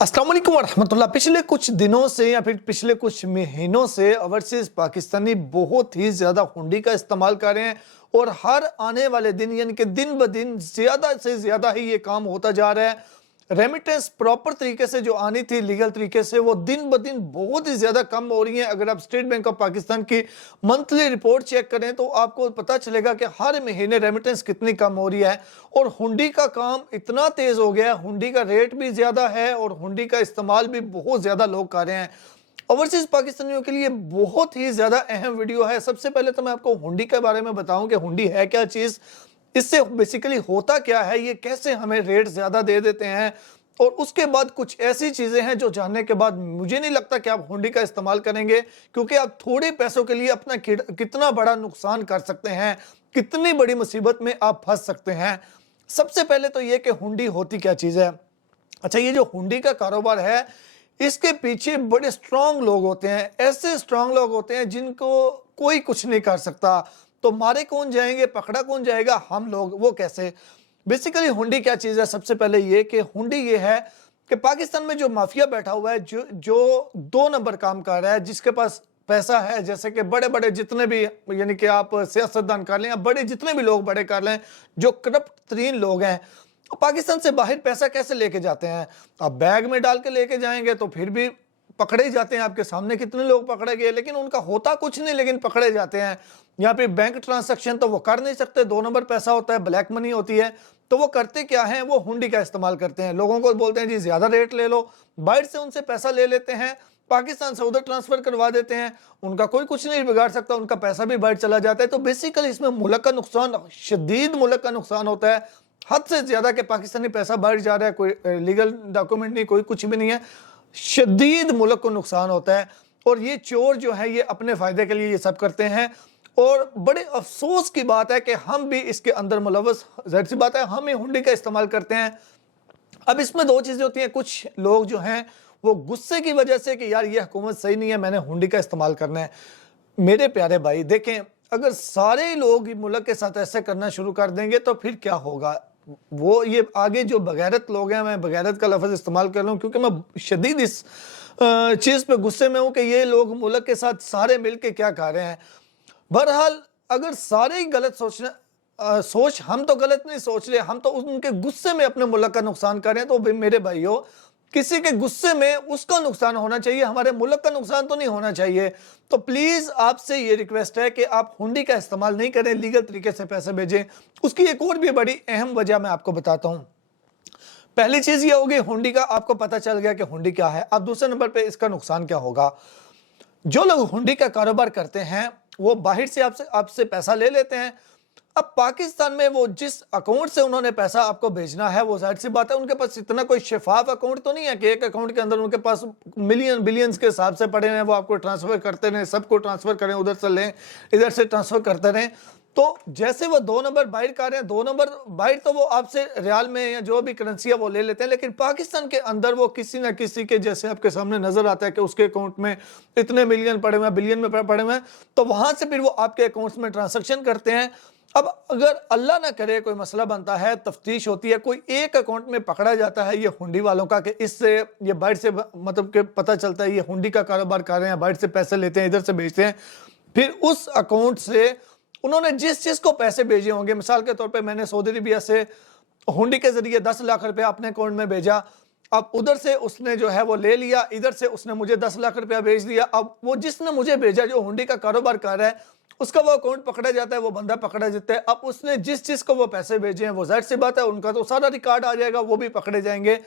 अस्सलाम वालेकुम वरहमतुल्लाह। पिछले कुछ दिनों से या फिर पिछले कुछ महीनों से ओवरसीज पाकिस्तानी बहुत ही ज़्यादा हुंडी का इस्तेमाल कर रहे हैं और हर आने वाले दिन यानी कि दिन ब दिन ज़्यादा से ज़्यादा ही ये काम होता जा रहा है। रेमिटेंस प्रॉपर तरीके से जो आनी थी लीगल तरीके से वो दिन ब दिन बहुत ही ज़्यादा कम हो रही है। अगर आप स्टेट बैंक ऑफ पाकिस्तान की मंथली रिपोर्ट चेक करें तो आपको पता चलेगा कि हर महीने रेमिटेंस कितनी कम हो रही है और हुंडी का काम इतना तेज़ हो गया है, हुंडी का रेट भी ज़्यादा है और हुंडी का इस्तेमाल भी बहुत ज़्यादा लोग कर रहे हैं। ओवरसीज पाकिस्तानियों के लिए बहुत ही ज़्यादा अहम वीडियो है। सबसे पहले तो मैं आपको हुंडी के बारे में बताऊं कि हुंडी है क्या चीज़, इससे बेसिकली होता क्या है, ये कैसे हमें रेट ज़्यादा दे देते हैं, और उसके बाद कुछ ऐसी चीज़ें हैं जो जानने के बाद मुझे नहीं लगता कि आप हुंडी का इस्तेमाल करेंगे, क्योंकि आप थोड़े पैसों के लिए अपना कितना बड़ा नुकसान कर सकते हैं, कितनी बड़ी मुसीबत में आप फंस सकते हैं। सबसे पहले तो ये कि हुंडी होती क्या चीज़ है। अच्छा, ये जो हुंडी का कारोबार है इसके पीछे बड़े स्ट्रांग लोग होते हैं, ऐसे स्ट्रांग लोग होते हैं जिनको कोई कुछ नहीं कर सकता। तो मारे कौन जाएंगे, पकड़ा कौन जाएगा, हम लोग। वो कैसे? बेसिकली हुंडी क्या चीज़ है? सबसे पहले ये कि हुंडी ये है कि पाकिस्तान में जो माफिया बैठा हुआ है, जो दो नंबर काम कर रहा है, जिसके पास पैसा है, जैसे कि बड़े बड़े जितने भी यानी कि आप सियासतदान कर लें या बड़े जितने भी लोग बड़े कर लें, जो करप्ट तरीन लोग हैं, पाकिस्तान से बाहर पैसा कैसे लेके जाते हैं? अब बैग में डाल के लेके जाएंगे तो फिर भी पकड़े ही जाते हैं। आपके सामने कितने लोग पकड़े गए, लेकिन उनका होता कुछ नहीं, लेकिन पकड़े जाते हैं। यहाँ पे बैंक ट्रांसैक्शन तो वो कर नहीं सकते, दो नंबर पैसा होता है, ब्लैक मनी होती है। तो वो करते क्या हैं, वो हुंडी का इस्तेमाल करते हैं। लोगों को बोलते हैं जी ज़्यादा रेट ले लो, बाहर से उनसे पैसा ले लेते हैं, पाकिस्तान से उधर ट्रांसफ़र करवा देते हैं। उनका कोई कुछ नहीं बिगाड़ सकता, उनका पैसा भी बाहर चला जाता है। तो बेसिकली इसमें मुल्क का नुकसान, शदीद मुल्क का नुकसान होता है, हद से ज़्यादा कि पाकिस्तानी पैसा बाहर जा रहा है, कोई लीगल डॉक्यूमेंट नहीं, कोई कुछ भी नहीं है, शदीद मुल्क को नुकसान होता है। और ये चोर जो है ये अपने फ़ायदे के लिए ये सब करते हैं। और बड़े अफसोस की बात है कि हम भी इसके अंदर मुलव्वस, ज़ाहिर सी बात है, हम ही हुंडी का इस्तेमाल करते हैं। अब इसमें दो चीज़ें होती हैं, कुछ लोग जो हैं वो गुस्से की वजह से कि यार ये हुकूमत सही नहीं है, मैंने हुंडी का इस्तेमाल करना है। मेरे प्यारे भाई देखें, अगर सारे लोग मुल्क के साथ ऐसे करना शुरू कर देंगे तो फिर क्या होगा? वो ये आगे जो बगैरत लोग हैं, मैं बगैरत का लफ्ज़ इस्तेमाल कर रहा हूँ क्योंकि मैं शदीद इस चीज़ पे गुस्से में हूँ कि ये लोग मुल्क के साथ सारे मिल के क्या कर रहे हैं। बहरहाल अगर सारे ही गलत सोच, हम तो गलत नहीं सोच रहे, हम तो उनके गुस्से में अपने मुल्क का नुकसान कर रहे हैं। तो मेरे भाइयों, किसी के गुस्से में उसका नुकसान होना चाहिए, हमारे मुल्क का नुकसान तो नहीं होना चाहिए। तो प्लीज़ आपसे ये रिक्वेस्ट है कि आप हुंडी का इस्तेमाल नहीं करें, लीगल तरीके से पैसे भेजें। उसकी एक और भी बड़ी अहम वजह मैं आपको बताता हूँ। पहली चीज़ ये होगी, हुंडी का आपको पता चल गया कि हुंडी क्या है। अब दूसरे नंबर पे इसका नुकसान क्या होगा। जो लोग हुंडी का कारोबार करते हैं वो बाहर से आपसे पैसा ले लेते हैं। अब पाकिस्तान में वो जिस अकाउंट से उन्होंने पैसा आपको भेजना है, वो जाहिर सी बात है उनके पास इतना कोई शफाफ अकाउंट तो नहीं है कि एक अकाउंट के अंदर उनके पास मिलियन बिलियंस के हिसाब से पड़े हैं, वो आपको ट्रांसफ़र करते रहें, सबको ट्रांसफ़र करें, उधर से लें, इधर से ट्रांसफ़र करते रहें। तो जैसे वो दो नंबर बाहर कर रहे हैं, दो नंबर बाहर तो वो आपसे रियाल में या जो भी करेंसी है वो ले लेते हैं, लेकिन पाकिस्तान के अंदर वो किसी न किसी के, जैसे आपके सामने नज़र आता है कि उसके अकाउंट में इतने मिलियन पड़े हुए हैं, बिलियन में पड़े हुए हैं, तो वहाँ से फिर वो आपके अकाउंट्स में ट्रांजेक्शन करते हैं। अब अगर अल्लाह ना करे कोई मसला बनता है, तफ्तीश होती है, कोई एक अकाउंट में पकड़ा जाता है ये हुंडी वालों का कि इससे ये बाहर से मतलब कि पता चलता है ये हुंडी का कारोबार कर रहे हैं, बाहर से पैसे लेते हैं, इधर से भेजते हैं, फिर उस अकाउंट से उन्होंने जिस चीज़ को पैसे भेजे होंगे, मिसाल के तौर पे मैंने सऊदी अरबिया से हुंडी के ज़रिए 10 लाख रुपया अपने अकाउंट में भेजा। अब उधर से उसने जो है वो ले लिया, इधर से उसने मुझे 10 लाख रुपया भेज दिया। अब वो जिसने मुझे भेजा, जो हुंडी का कारोबार कर रहा है, उसका वो अकाउंट पकड़ा जाता है, वो बंदा पकड़ा जाता है। अब उसने जिस चीज़ को वो पैसे भेजे हैं, वो जाहिर सी बात है उनका तो सारा रिकॉर्ड आ जाएगा, वो भी पकड़े जाएंगे।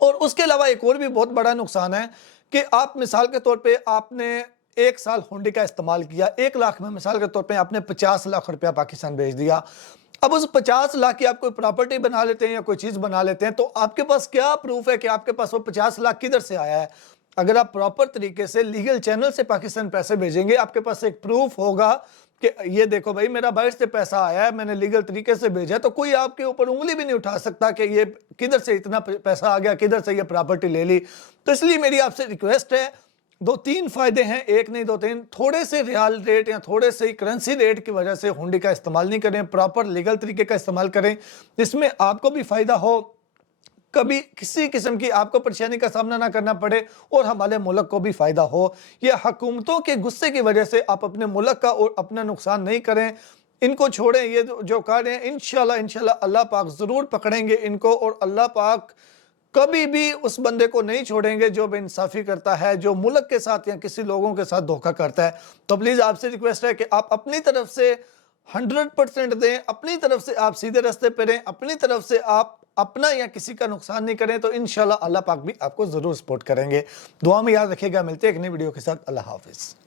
और उसके अलावा एक और भी बहुत बड़ा नुकसान है कि आप मिसाल के तौर पे आपने 1 साल हुंडी का इस्तेमाल किया, 1 लाख में मिसाल के तौर पे आपने 50 लाख रुपया पाकिस्तान भेज दिया। अब उस 50 लाख की आप कोई प्रॉपर्टी बना लेते हैं या कोई चीज़ बना लेते हैं, तो आपके पास क्या प्रूफ है कि आपके पास वो 50 लाख किधर से आया है? अगर आप प्रॉपर तरीके से लीगल चैनल से पाकिस्तान पैसे भेजेंगे, आपके पास एक प्रूफ होगा कि ये देखो भाई मेरा बाहर से पैसा आया है, मैंने लीगल तरीके से भेजा, तो कोई आपके ऊपर उंगली भी नहीं उठा सकता कि ये किधर से इतना पैसा आ गया, किधर से ये प्रॉपर्टी ले ली। तो इसलिए मेरी आपसे रिक्वेस्ट है, दो तीन फायदे हैं, एक नहीं दो तीन। थोड़े से रियाल रेट या थोड़े से करेंसी रेट की वजह से हुंडी का इस्तेमाल नहीं करें, प्रॉपर लीगल तरीके का इस्तेमाल करें जिसमें आपको भी फ़ायदा हो, کبھی کسی قسم کی آپ کو پریشانی کا سامنا نہ کرنا پڑے اور ہمارے ملک کو بھی فائدہ ہو۔ یہ حکومتوں کے غصے کی وجہ سے آپ اپنے ملک کا اور اپنا نقصان نہیں کریں، ان کو چھوڑیں۔ یہ جو کر رہے ہیں انشاءاللہ اللہ پاک ضرور پکڑیں گے ان کو، اور اللہ پاک کبھی بھی اس بندے کو نہیں چھوڑیں گے جو بے انصافی کرتا ہے، جو ملک کے ساتھ یا کسی لوگوں کے ساتھ دھوکہ کرتا ہے۔ تو پلیز آپ سے ریکویسٹ ہے کہ آپ اپنی طرف سے 100% دیں، اپنی طرف سے آپ سیدھے راستے پہ رہیں، اپنی طرف سے آپ اپنا یا کسی کا نقصان نہیں کریں، تو انشاءاللہ اللہ پاک بھی آپ کو ضرور سپورٹ کریں گے۔ دعا میں یاد رکھیے گا، ملتے ہیں ایک نئی ویڈیو کے ساتھ۔ اللہ حافظ۔